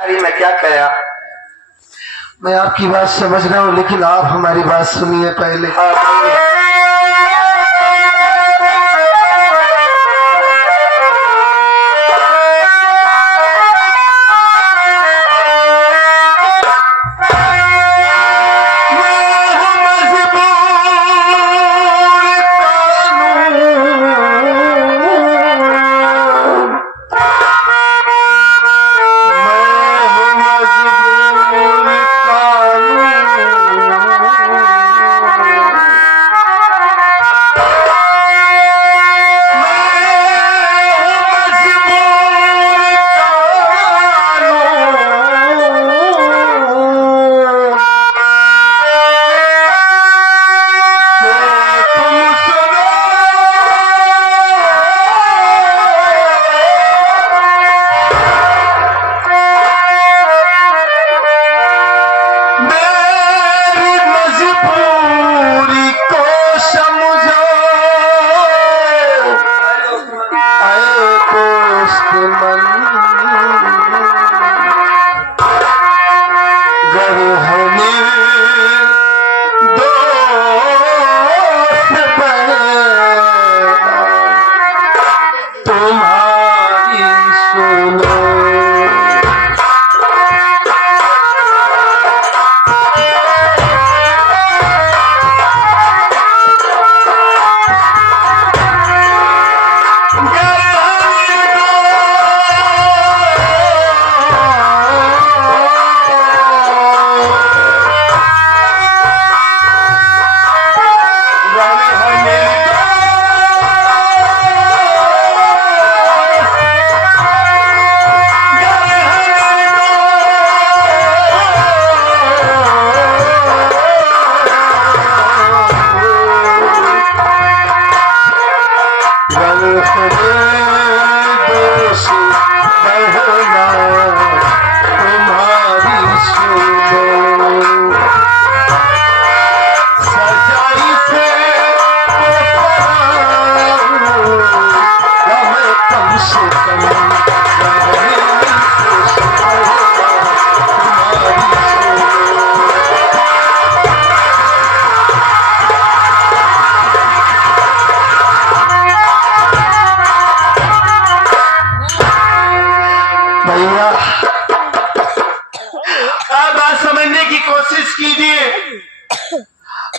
अरे मैं क्या कहा? मैं आपकी बात समझ रहा हूँ, लेकिन आप हमारी बात सुनिए पहले।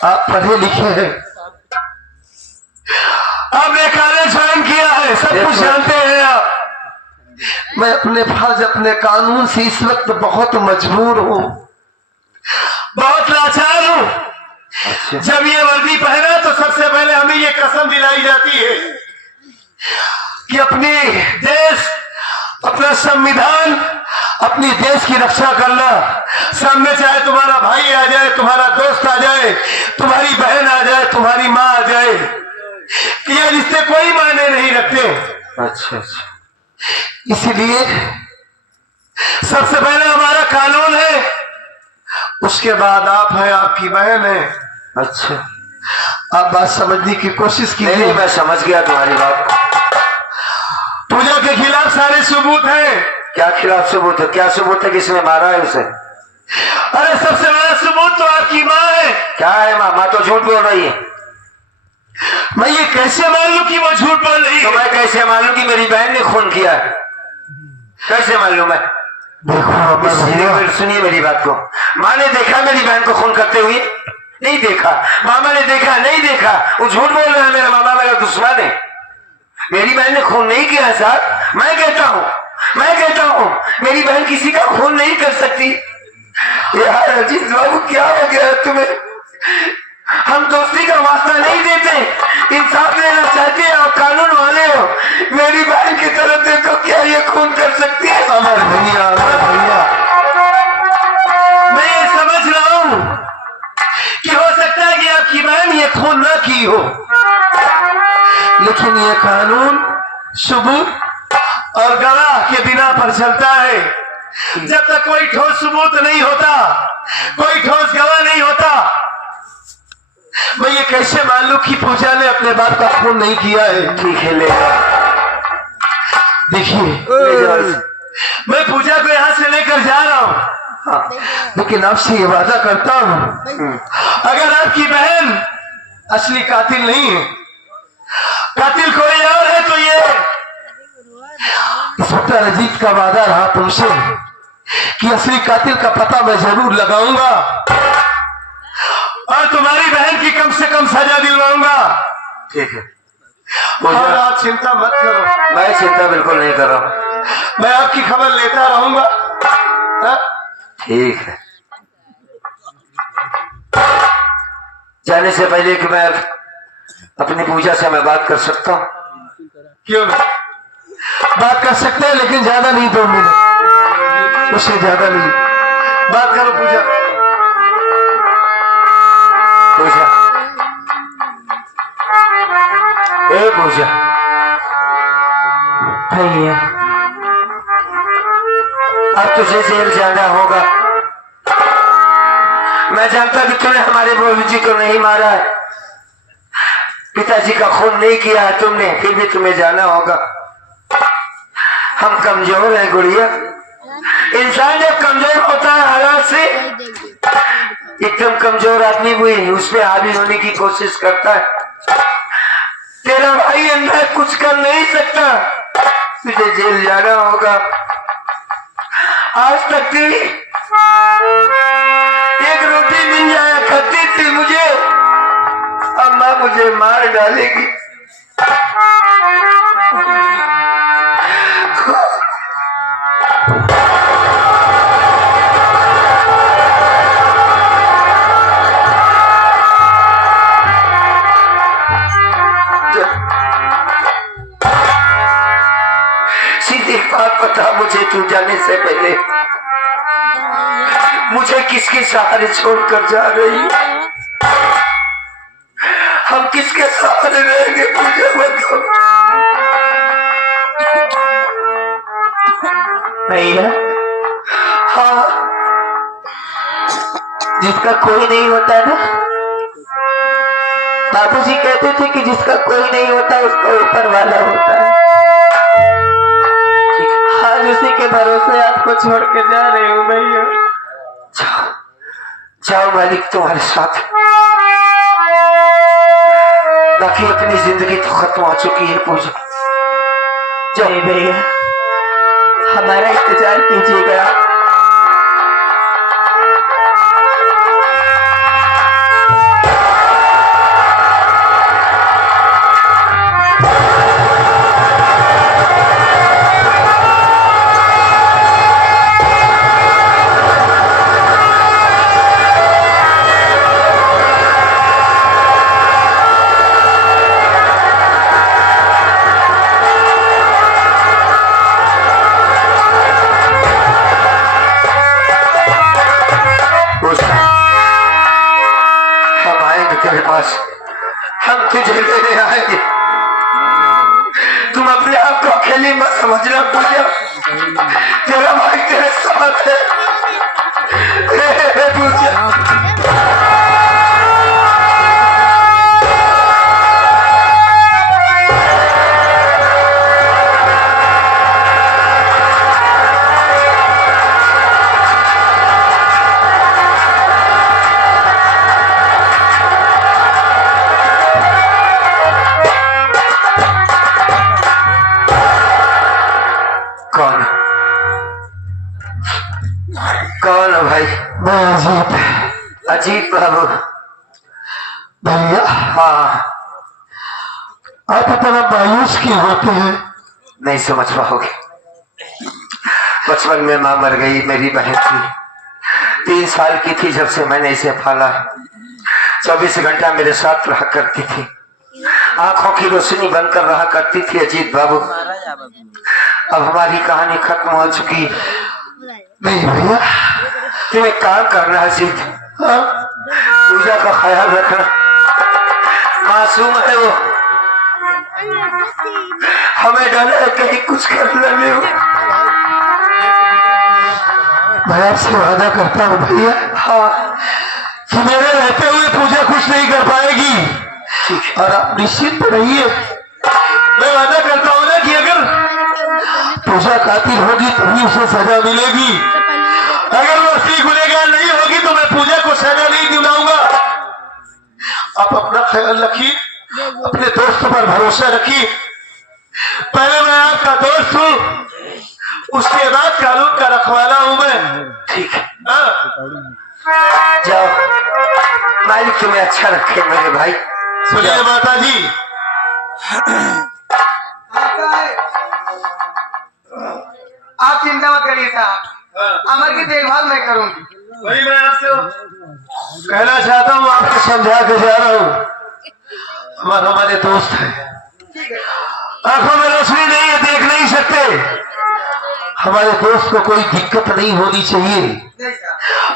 आप पढ़े लिखे हैं, आपने कॉलेज ज्वाइन किया है, सब कुछ जानते हैं आप। मैं अपने फर्ज, अपने कानून से इस वक्त बहुत मजबूर हूँ, बहुत लाचार हूँ। जब ये वर्दी पहना तो सबसे पहले हमें ये कसम दिलाई जाती है कि अपने देश, अपना संविधान, अपनी देश की रक्षा करना। सामने चाहे तुम्हारा भाई आ जाए, तुम्हारा दोस्त आ जाए, तुम्हारी बहन आ जाए, तुम्हारी माँ आ जाए, ये रिश्ते कोई मायने नहीं रखते। अच्छा, इसीलिए सबसे पहले हमारा कानून है, उसके बाद आप है, आपकी बहन है। अच्छा, आप बात समझने की कोशिश कीजिए। नहीं, मैं समझ गया तुम्हारी बात। पूजा के खिलाफ सारे सबूत हैं। क्या खिलाफ सबूत है? क्या सबूत है? किसने मारा है उसे? अरे सबसे बड़ा सबूत तो आपकी माँ है। क्या है? माँ तो झूठ बोल रही है। मैं ये कैसे मान लूं कि वो झूठ बोल रही है? तो मैं कैसे मान लूं कि मेरी बहन ने खून किया है? कैसे मान लूं मैं? देखो, सुनिए मेरी बात को। माँ ने देखा मेरी बहन को खून करते हुए? नहीं देखा। मामा ने देखा? नहीं देखा। वो झूठ बोल रहा है, मेरा मामा मेरा दुश्मन है। मेरी बहन ने खून नहीं किया साहब। मैं कहता हूँ मेरी बहन किसी का खून नहीं कर सकती। यार अजीत बाबू, क्या हो गया तुम्हें? हम दोस्ती का वास्ता नहीं देते, इंसाफ लेना चाहते हैं। आप कानून वाले हो, मेरी बहन की तरफ देखो, क्या ये खून कर सकती है? अमर भैया, मैं ये समझ रहा हूँ कि हो सकता है कि आपकी बहन ये खून ना की हो, लेकिन ये कानून सबूत और गवाह के बिना पर चलता है। जब तक कोई ठोस सबूत नहीं होता, कोई ठोस गवाह नहीं होता, मैं ये कैसे मान लूं कि पूजा ने अपने बाप का खून नहीं किया है? ठीक है, ले देखिए, मैं पूजा को यहां से लेकर जा लेकिन आपसे ये वादा करता हूं, अगर आपकी बहन असली कातिल नहीं है, कातिल कोई और है, तो ये इंस्पेक्टर अजीत का वादा रहा तुमसे कि असली कातिल का पता मैं जरूर लगाऊंगा और तुम्हारी बहन की कम से कम सजा दिलवाऊंगा। ठीक है, और आप चिंता मत करो। मैं चिंता बिल्कुल नहीं कर रहा हूँ, मैं आपकी खबर लेता रहूंगा। हाँ? ठीक है। जाने से पहले कि मैं अपनी पूजा से मैं बात कर सकता हूँ? क्यों नहीं? बात कर सकते हैं, लेकिन ज्यादा नहीं, 2 मिनट, उससे ज्यादा नहीं। बात करो पूजा। पूजा, ए पूजा, भैया अब तुझे जेल जाना होगा। मैं जानता कि तूने हमारे बोलू जी को नहीं मारा है, पिताजी का खून नहीं किया है तुमने, फिर भी तुम्हें जाना होगा। हम कमजोर हैं गुड़िया, इंसान जब कमजोर होता है हालात से, एकदम कमजोर आदमी हुई उस पर हावी होने की कोशिश करता है। तेरा भाई अंदर कुछ कर नहीं सकता, तुझे जेल जाना होगा। आज तक की एक रोटी मिल जाया करती थी मुझे, अम्मा मुझे मार डालेगी। सीधी बात बता मुझे, तू जाने से पहले मुझे किसके सहारे छोड़कर जा रही है? हम किसके सहारे रहेंगे? मुझे बताओ भैया। हाँ, जिसका कोई नहीं होता ना, बाबूजी कहते थे कि जिसका कोई नहीं होता उसका ऊपर वाला होता है। आज उसी के भरोसे आपको छोड़ के जा रही हूँ भैया। जाओ, जाओ, मालिक तुम्हारे साथ। बाकी अपनी जिंदगी तो खत्म हो चुकी है पूजा। जय भैया, हमारा इंतजार कीजिएगा। हम तुझे लेने आएंगे, तुम अपने आप को अकेली मत समझना पूजा, तेरा भाई तेरे साथ है। पूजा कौन है भाई? मैं अजीत बाबू। भैया, हाँ, आप इतना मायूस क्यों होते हैं? नहीं समझ पाओगे। बचपन में माँ मर गई, मेरी बहन थी, 3 साल की थी जब से मैंने इसे पाला। 24 घंटा मेरे साथ रहा करती थी, आंखों की रोशनी बनकर रहा करती थी। अजीत बाबू, अब हमारी कहानी खत्म हो चुकी। नहीं भैया, तुम एक काम करना अजीत, पूजा का ख्याल रखना, मासूम है वो, हमें डर है कहीं कुछ कर ले। मैं आपसे वादा करता हूँ भैया, हाँ, कि मेरे रहते हुए पूजा कुछ नहीं कर पाएगी। ठीक, और आप निश्चित रहिए, मैं वादा करता हूँ ना कि अगर पूजा कातिल होगी तभी उसे सजा मिलेगी, अगर वो असली गुनहगार नहीं ख्याल रखिए, अपने दोस्तों पर भरोसा रखिए। पहले मैं आपका दोस्त हूँ, उसके बाद कानून का रखवाला हूँ मैं। ठीक है, हाँ, जाओ, मालिक तुम्हें अच्छा रखे मेरे भाई। सुनिए माता जी, आप चिंता मत करिए साहब, अमर की देखभाल मैं करूंगी। वही मैं आपसे कहना चाहता हूँ, आपको समझा के जा रहा हूँ। हमारे दोस्त है, आंखों में रोशनी नहीं है, देख नहीं सकते। हमारे दोस्त को कोई दिक्कत नहीं होनी चाहिए।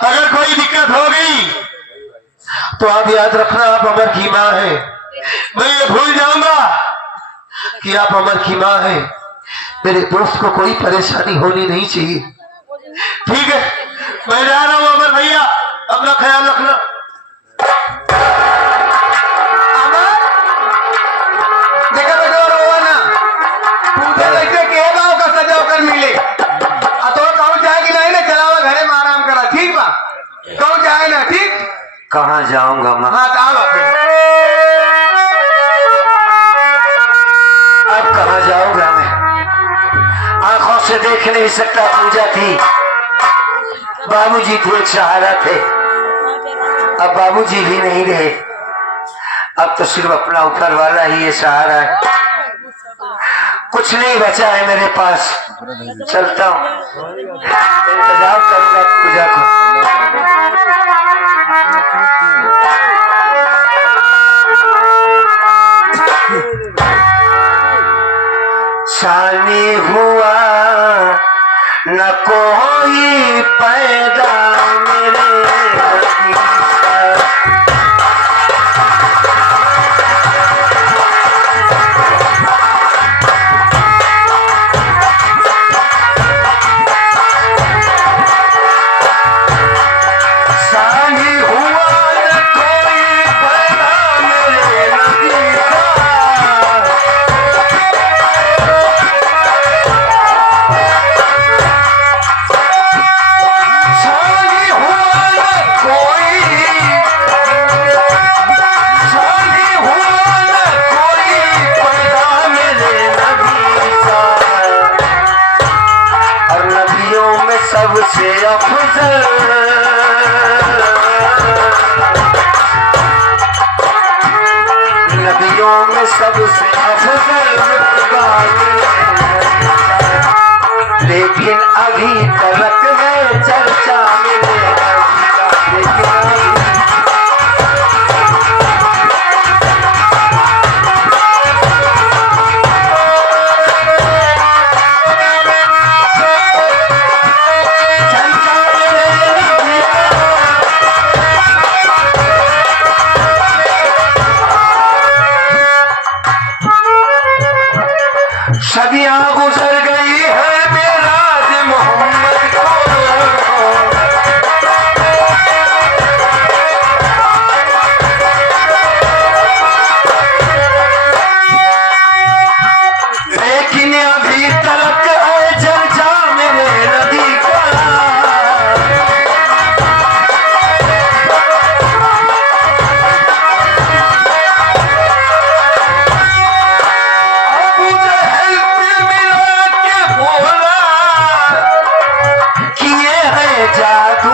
अगर कोई दिक्कत हो गई तो आप याद रखना, आप अमर की माँ है। मैं ये भूल जाऊंगा कि आप अमर की माँ है। मेरे दोस्त को कोई परेशानी होनी नहीं चाहिए, ठीक है? मैं जा रहा हूँ अमर भैया, अपना ख्याल रखना। अमर देखा बेटा रोवा ना, पूछे वैसे के गाँव का सजा होकर मिले। तो कहूँ जाए कि नहीं ना, चलावा घरे में आराम करा, ठीक बा? कहूँ जाए ना, ठीक? कहाँ जाऊंगा मैं? हाँ तो आओ फिर। अब कहाँ जाऊंगा मैं? आंखों से देख नहीं सकता। पूजा थी, बाबूजी थे, एक सहारा थे। अब बाबूजी भी नहीं रहे, अब तो सिर्फ अपना ऊपर वाला ही ये सहारा है। कुछ नहीं बचा है मेरे पास, चलता हूँ, इंतजार करूंगा पूजा को। शानी हुआ न कोई पैदा मेरे सबसे अफजल नदियों में सबसे अफजल लेकिन अभी तलक है चर्चा मेरे लेकिन सदियां गुजर गई है मेराज मोहम्मद को, लेकिन अभी तलक है चर्चा मेरे नदी का। जादू